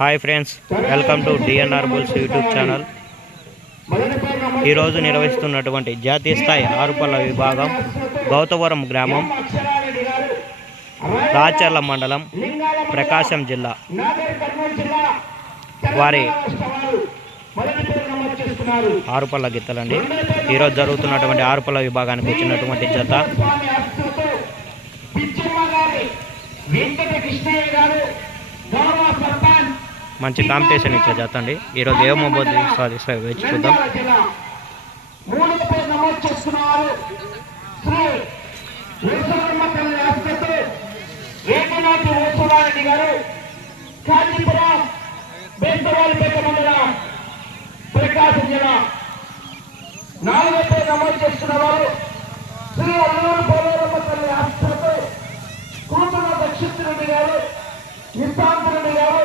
Hi friends welcome to DNR bulls YouTube channel. ఈరోజు నిర్వహిస్తున్నటువంటి జాతీయ స్థాయి ఆరుపల్ల విభాగం గౌతవరం గ్రామం రాచర్ల మండలం ప్రకాశం జిల్లా. వారి ఆరుపల్ల గిత్తలండి. ఈరోజు జరుగుతున్నటువంటి ఆరుపల్ల విభాగానికి వచ్చినటువంటి జత. వెంకట కృష్ణయ్య గారు మంచి కాంపిటీషన్ ఇచ్చే జత అండి ఈరోజు ఏమోబోద్ది సార్ వేచి చూద్దాం. నమోదు చేస్తున్నారు ప్రకాశం జిల్లా నాలుగో పేరు నమోదు చేస్తున్న వారు శ్రీ అల్లూరు తల్లి కూతురు దక్షిత్ రెడ్డి గారు నిశాంత్ రెడ్డి గారు